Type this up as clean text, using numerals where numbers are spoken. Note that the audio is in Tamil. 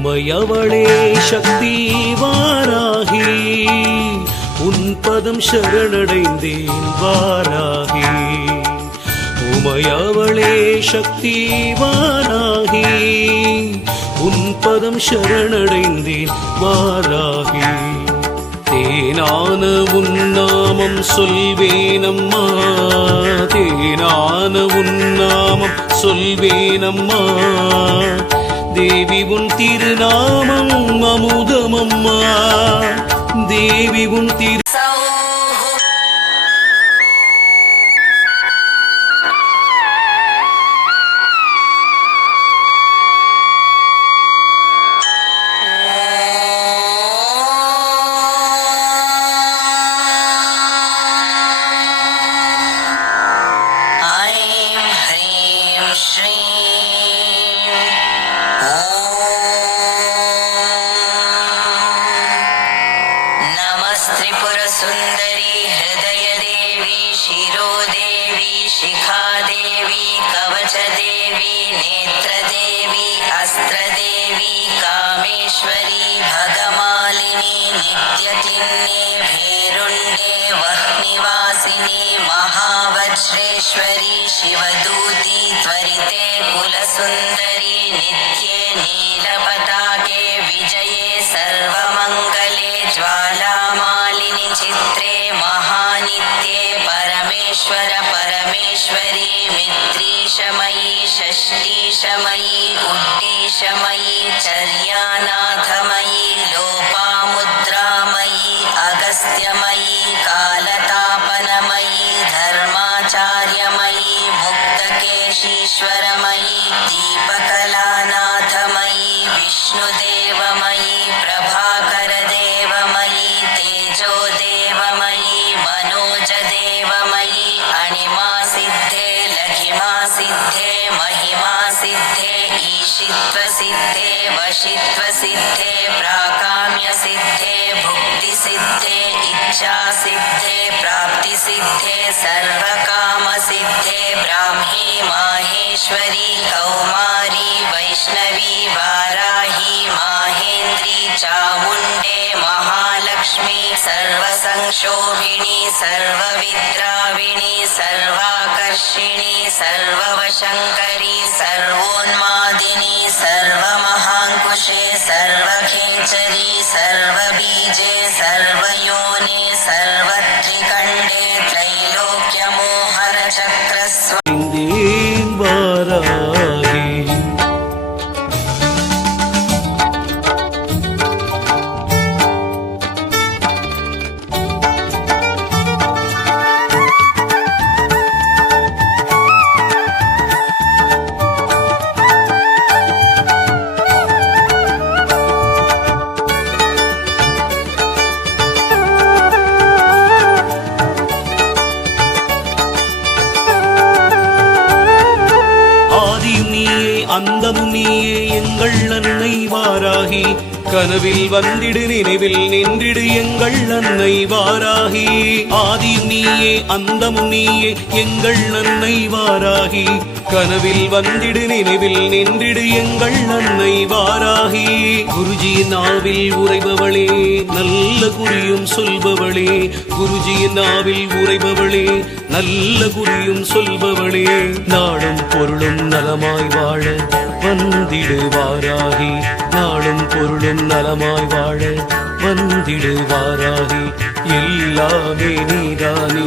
உமையவளே சக்தி வாராகி, உன் பதம் சரணடைந்தேன் வாராகி. உமையவளே சக்தி வாராகி, உன் பதம் சரணடைந்தேன் வாராகி. தேனான உன்னாமம் சொல்வேனம்மா, தேனான உன்னாமம் சொல்வேனம்மா. தேவி உன் திருநாமம் அமுதமம்மா, தேவி உன் திரு त्रिपुरसुन्दरी हृदयदेवी शिरोदेवी शिखादेवी कवचदेवी नेत्रदेवी अस्त्रदेवी कामेश्वरी भगमालिनी नित्यतिन्ने भेरुण्डे वह्निवासिनी महावज्रेश्वरी शिवदूती त्वरिते कुलसुन्दरी नित्ये नीलपताके विजये सर्वमङ्गले ज्वालामालिनि चित्रे महानित्ये परमेश्वर परमेश्वरी मित्रीशमयी षष्ठीशमयी उड्डीशमयी चर्यानाथमयी लोपामुद्रामयी अगस्त्यमयी कालतापनमयी धर्माचार्यमयी मुक्तकेशीश्वरमयी दीपकलानाथमयी विष्णुदेवमयी प्रभाकरदेवमयी तेजोदेवमयी मनोजदेवमयी अणिमासिद्धे लघिमासिद्धे महिमासिद्धे ईशित्वसिद्धे वशित्वसिद्धे प्राकाम्यसिद्धे भुक्तिसिद्धे इच्छासिद्धे प्राप्तिसिद्धे सर्वकामसिद्धे ब्राह्मी माहेश्वरी कौमारी वैष्णवी वाराही माहेन्द्री चामुण्डे महालक्ष्मी सर्वसंक्षोभिणी सर्वविद्राविणी सर्वाकर्षिणी सर्ववशङ्करी सर्वोन्मादिनी सर्वमहाङ्कुशे सर्वखेचरी सर्वबीजे सर्वयोने सर्वत्रिकण्डे त्रैलोक्यमोहनचक्रस्व வாராகி. அந்தமும் நீயே எங்கள் அன்னை வாராகி, கனவில் வந்திடு நினைவில் நின்றிடு எங்கள் அன்னை வாராகி. ஆதியும் நீயே அந்தமும் நீயே எங்கள் அன்னை வாராகி, கனவில் வந்திடு நினைவில் நின்றிடு எங்கள் அன்னை வாராகி. குருஜியின் நாவில் உரைபவளே நல்ல குறியும் சொல்பவளே, குருஜியின் நாவில் உரைபவளே நல்ல குறியும் சொல்பவளே. நாடும் பொருளும் நலமாய் வாழ வந்திடு வாராகி, நாடும் பொருளும் நலமாய் வாழ வந்திடு வாராகி. எல்லாமே நீதானே